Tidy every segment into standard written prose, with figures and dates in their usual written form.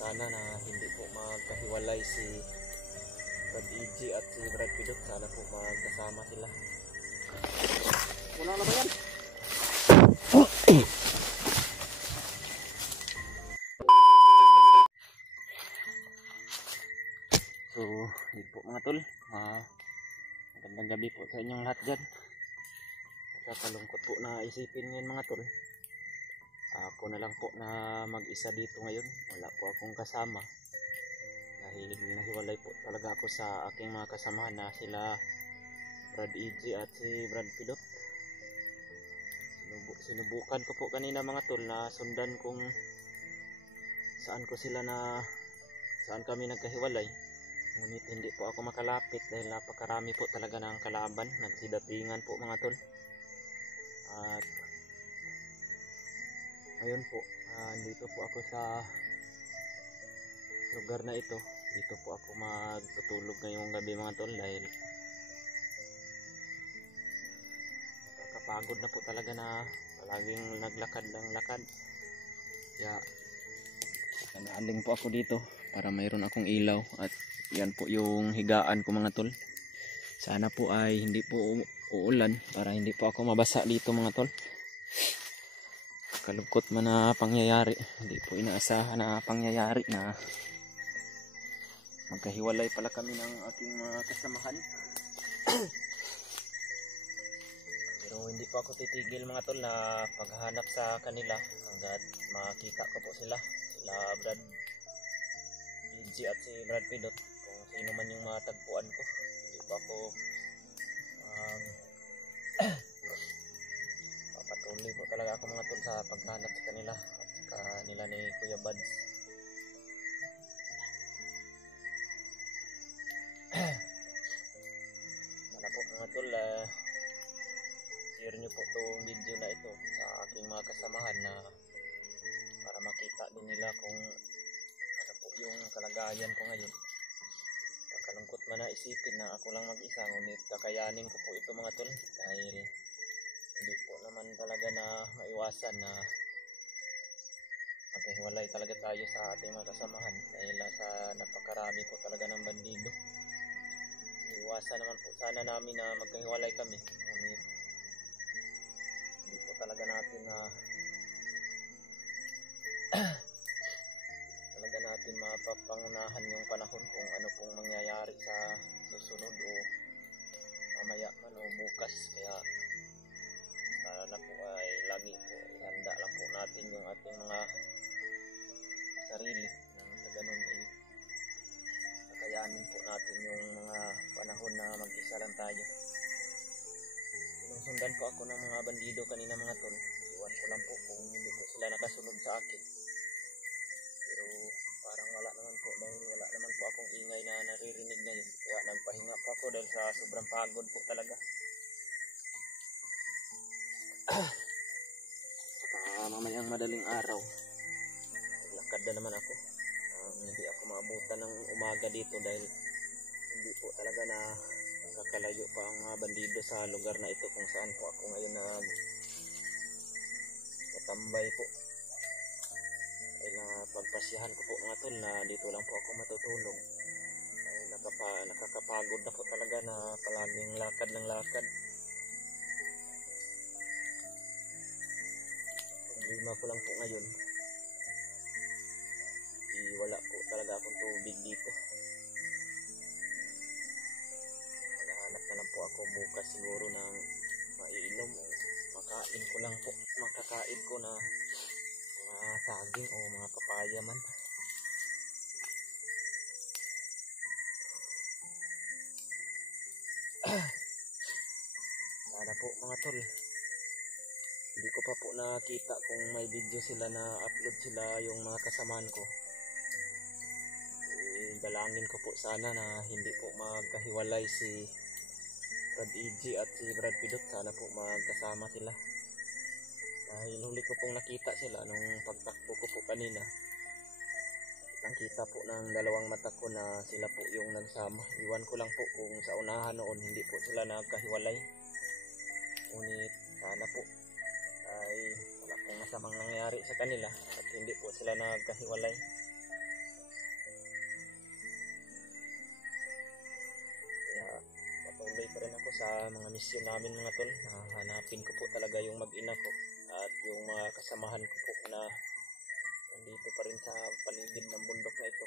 sana na hindi po magkahiwalay si Brad EG at si Brad Pidot. Sana po magkasama sila. Wala na ba yan? So, yun po mga tol. Magandang gabi po sa inyong lahat dyan. Nakakalungkot po na isipin ngayon mga tol. Ako na lang po na mag-isa dito ngayon. Wala po akong kasama. Dahil nahiwalay po talaga ako sa aking mga kasamahan na sila Brad EG at si Brad Pidot. Sinubukan ko po kanina mga tol na sundan kung saan kami nagkahiwalay. Ngunit hindi po ako makalapit dahil napakarami po talaga ng kalaban. Nagsidatingan po mga tol. At ngayon po, dito po ako sa lugar na ito. Dito po ako magtutulog ngayong gabi mga tol dahil nakakapagod na po talaga na palaging naglakad ng lakad. Kaya naaling po ako dito para mayroon akong ilaw at yan po yung higaan ko mga tol. Sana po ay hindi po uulan para hindi po ako mabasa dito mga tol. Kalungkot man na pangyayari, hindi po inaasahan na pangyayari na magkahiwalay pala kami ng aking mga kasamahan. Pero hindi po ako titigil mga tol na paghanap sa kanila hanggat makita ko po sila Brad EG at si Brad Pidot, kung sino man yung matagpuan ko. Hindi po ako patuloy po talaga ako mga tol sa paghanap sa kanila at sa kanila ni Kuya Buds. Sana po mga tol, share nyo po itong video na ito sa aking mga kasamahan na para makita din nila kung ano po yung kalagayan ko ngayon. Kakalungkot man na isipin na ako lang mag-isa, ngunit kakayanin ko po ito mga tol dahil hindi po naman talaga na maiwasan na magkahiwalay talaga tayo sa ating mga kasamahan dahil sa napakarami po talaga ng bandido. Iwasan naman po sana namin na magkahiwalay kami, ngunit hindi po talaga natin na mapapangunahan yung panahon kung ano pong mangyayari sa susunod o mamaya man o bukas. Kaya sana po ay lagi po ihanda lang po natin yung ating mga sarili nang sa ganun ay kakayanin po natin yung mga panahon na mag-isa lang tayo. Sinusundan po ako ng mga bandido kanina mga tol. Iwan ko lang po kung hindi po sila nakasunod sa akin. Pero parang wala naman po dahil wala naman po akong ingay na naririnig ngayon. Kaya nagpahinga po ako dahil sa sobrang pagod po talaga. Mamayang madaling araw lakad na naman ako. Hindi ako maabutan ng umaga dito dahil hindi po talaga na kakalayo pa ang mga bandido sa lugar na ito kung saan po ako ngayon natambay po. Dahil pagpasyahan ko po mga tol na dito lang po ako matutulog dahil nakakapagod na po talaga na palaging lakad ng lakad. Problema ko lang po ngayon, wala po talaga akong tubig dito. Maghahanap na lang po ako bukas siguro ng maiinom o makakain ko na mga saging o mga papaya man. Sana po mga tol, hindi ko pa po nakita kung may video sila na upload sila yung mga kasamaan ko. Dalangin ko po sana na hindi po magkahiwalay si Brad EG at si Brad Pidot. Sana po magkasama sila dahil huli ko pong nakita sila nung pagtakbo ko po kanina. Nakita po ng dalawang mata ko na sila po yung nagsama. Iwan ko lang po kung sa unahan noon hindi po sila nagkahiwalay. Ngunit sana po ay wala pong masamang nangyari sa kanila at hindi po sila nagkahiwalay. mga misyon namin mga tol. Hanapin ko po talaga yung mag-ina ko at yung mga kasamahan ko po na nandito pa rin sa paligid ng bundok na ito.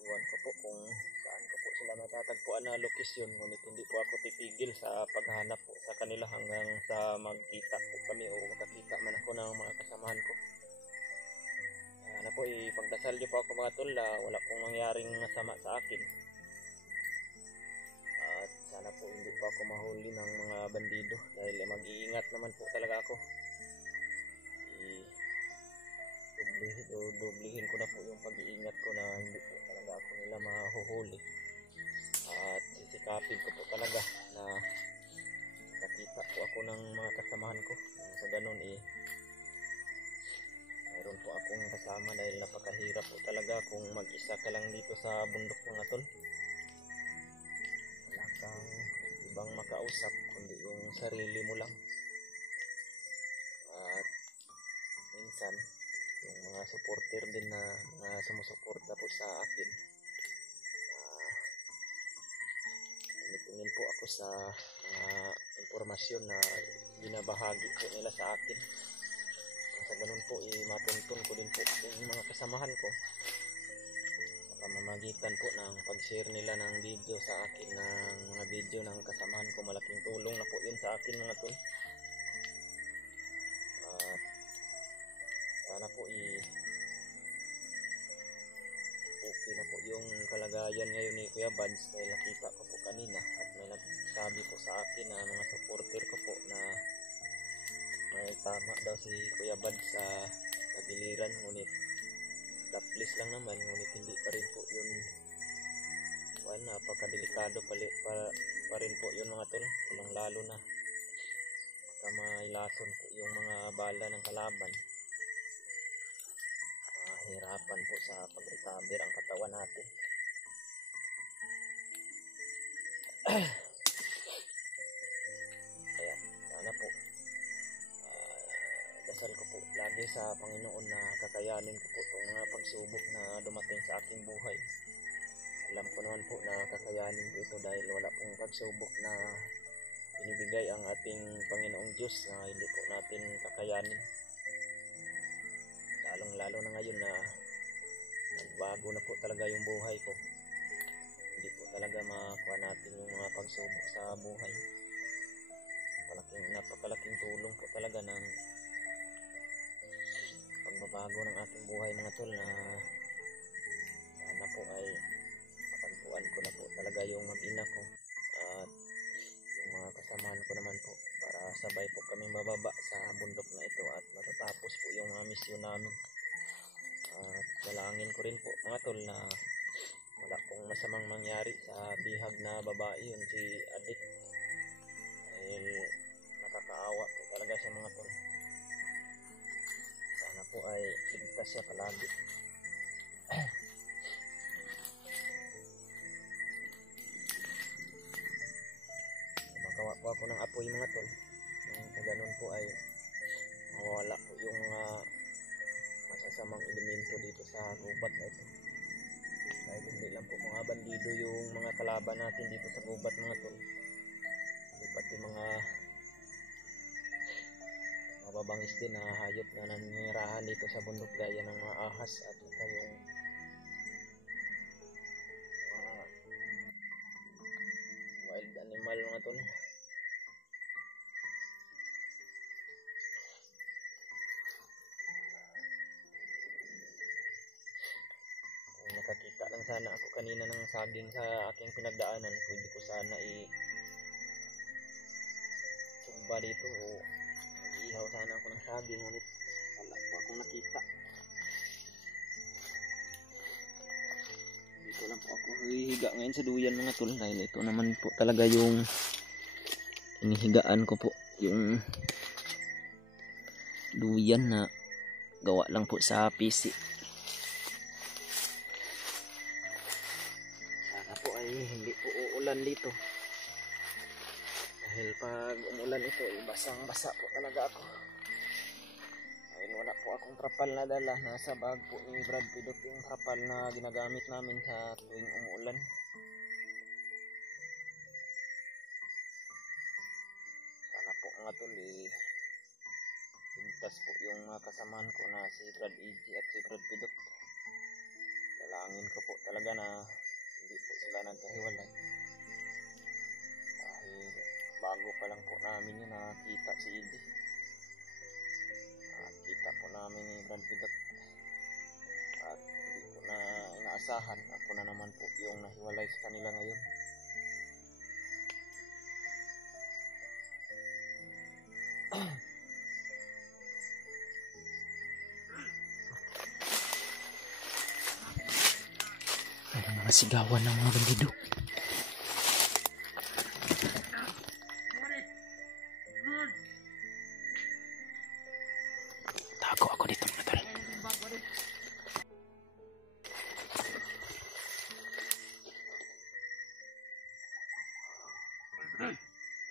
Iwan ko po kung saan ko po sila matatagpuan na lokasyon, ngunit hindi po ako titigil sa paghahanap po sa kanila hanggang sa magkita po kami o makakita man ako ng mga kasamahan ko. Sana po ipagdasal niyo po ako mga tol na wala pong mangyaring masama sa akin. At sana po hindi po ako mahuli ng mga bandido dahil mag-iingat naman po talaga ako. Dublihin ko na po yung pag-iingat ko na hindi po talaga ako nila mahuhuli. At sisikapin ko po talaga na nakita po ako ng mga kasamahan ko. Sa ganun mayroon po akong kasama dahil napakahirap po talaga kung mag-isa ka lang dito sa bundok mga tol. Wala kang ibang makausap kundi yung sarili mo lang. At minsan yung mga supporter din na mga sumusuporta po sa akin, tumingin po ako sa mga impormasyon na binabahagi po nila sa akin. Sa ganun po matuntun ko din po yung mga kasamahan ko sa pamamagitan po ng pag-share nila ng video sa akin, ng mga video ng kasamahan ko. Malaking tulong na po yun sa akin mga tol. Sana po okay na po yung kalagayan ngayon ni Kuya Bads dahil nakita ko po kanina at may nagsabi po sa akin na mga supporter ko po na may tama daw si Kuya Bads sa kagiliran, ngunit taplis lang naman, ngunit hindi pa rin po yun napakadelikado pa rin po yun mga tol, lalo na baka mailason po yung mga bala ng kalaban. Hirapan po sa pag-recover ang katawan natin. Kaya sana po dasal ko po lagi sa Panginoon na kakayanin ko po itong mga pagsubok na dumating sa aking buhay. Alam ko naman po na kakayanin ko ito dahil wala pong pagsubok na binibigay ang ating Panginoong Diyos na hindi po natin kakayanin. Lalong-lalo na ngayon na nagbago na po talaga yung buhay ko. Hindi po talaga makuha natin yung mga pagsubok sa buhay. Napakalaking tulong po talaga ng pagbabago ng ating buhay mga tol, na sana po ay mapantuan ko na po talaga yung mag-ina ko at yung mga kasamahan ko naman po para sabay po kami bababa sa bundok na ito at matatapos po yung mga misyon namin. At dalangin ko rin po mga tol na wala pong masamang mangyari sa bihag na babae yun, si Adik, dahil nakakaawa po talaga siya mga tol. Sana po ay ligtas siya palagi. Magawa po ako ng apoy mga tol, sa ganun po ay mawala po yung mga masasamang elemento dito sa gubat na ito. Dahil hindi lang po mga bandido yung mga kalaban natin dito sa gubat mga tol, pati mga mababangis din na hayop na nanirahan dito sa bundok gaya ng mga ahas at saka yung mga wild animal mga tol. Kung nakakita lang sana ako kanina ng saging sa aking pinagdaanan, pwede ko sana sumba dito o ihaw sana ako ng saging, ngunit wala po akong nakita. Dito lang po ako hihiga ngayon sa duyan mga tol, dahil ito naman po talaga yung inihigaan ko po, yung duyan na gawa lang po sa PC. Sana po ay hindi po uulan dito, dahil pag umulan ito basang-basa po talaga ako. Dahil wala po akong trapal na dala, nasa bag po ni Brad Pidot yung trapal na ginagamit namin sa tuwing umuulan. ligtas po yung mga kasamaan ko na si Brad EG at si Brad Pidot. Dalangin ko po talaga na hindi po sila nagkahiwalay. Dahil bago pa lang po namin yun nakita si EG. Kita po namin ni Brad Pidot. At hindi ko na inaasahan. Ako na naman po yung nahiwalay sa kanila ngayon. May mga sigawan ng mga bandido. Tago ako dito mga tol.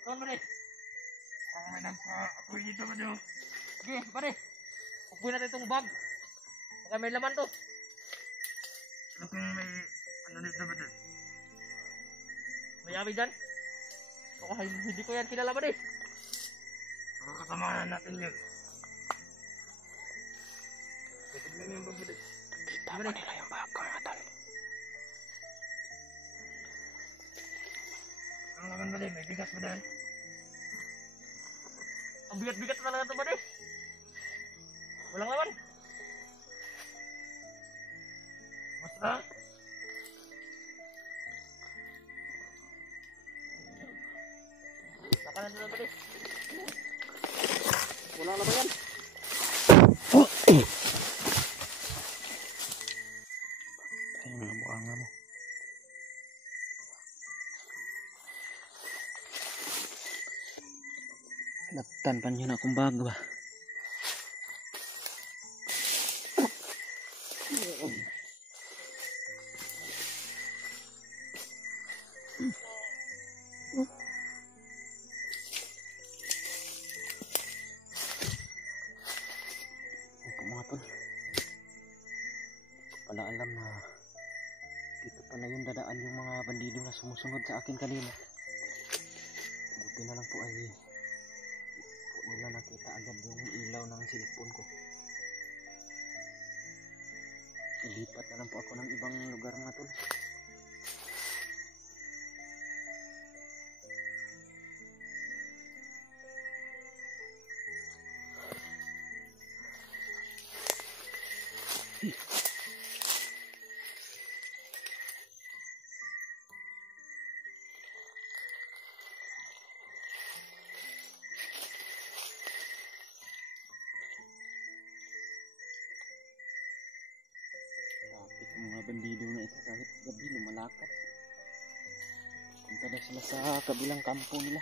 Kawan pare. Apoy dito ba dito? Sige pare. Upuin natin itong bag. Baka may laman to. Ano kung may ano dito ba dito? May abi dyan? Baka hindi ko yan kilala ba baka kasamahan natin yun. Tignan yung bag ba dito? Kita mo nila yung bag ko mga tol. Ang laman ba may bigas ba dyan? Ang bigat-bigat talaga ito ba walang laman. Basta. Nakanan na ba wala na ba yan? Ay mga buanga mo. Laptan pa niyo na akong bag ba? Mga tol, pala alam na dito pala yung dadaan yung mga bandido na sumusunod sa akin kanina. Buti na lang po ay po nila nakita agad yung ilaw ng cellphone ko. Ilipat na lang po ako ng ibang lugar mga tol. Tapit ng mga bandido na ito kahit gabi lumalakad. Punta na sila sa kabilang kampo nila.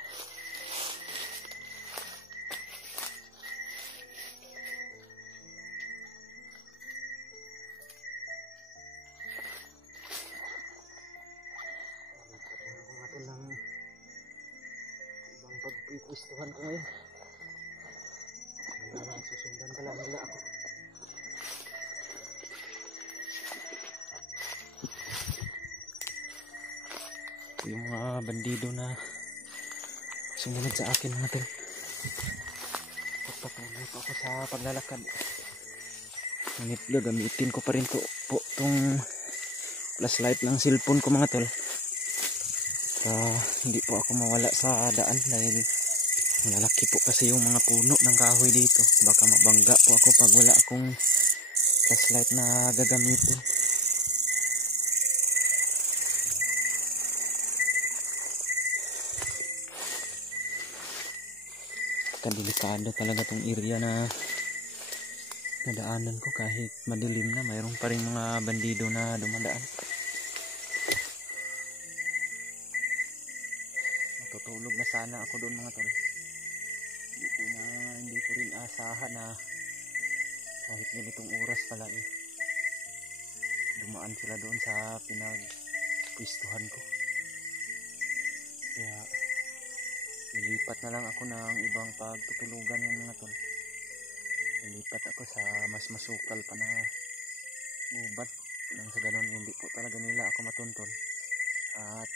Mga ito lang ibang pagpipwistuhan ko ngayon. Susundan pala nila ako. Yung mga bandido na sumunod sa akin mga tol. Pagpatuloy ko ako sa paglalakad. Ngunit gagamitin ko pa rin po itong flashlight ng cellphone ko mga tol. Para hindi po ako mawala sa daan dahil malalaki po kasi yung mga puno ng kahoy dito. Baka mabangga po ako pag wala akong flashlight na gagamitin. Delikado talaga tong area na nadaanan ko kahit madilim na mayroon pa rin mga bandido na dumadaan. Matutulog na sana ako doon mga tol. Hindi ko rin asahan na kahit ganitong oras pala dumaan sila doon sa pinagpwistuhan ko. Kaya nilipat na lang ako ng ibang pagtutulugan ng mga tol. Nilipat ako sa mas masukal pa na gubat. Nang sa ganun hindi po talaga nila ako matuntun. At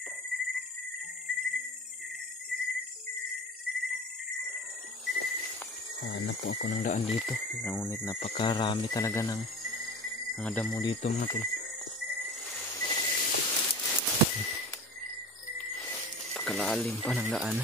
Hanap po ako ng daan dito. Ngunit napakarami talaga ng mga damo dito mga tol. Napakalalim pa ng daan.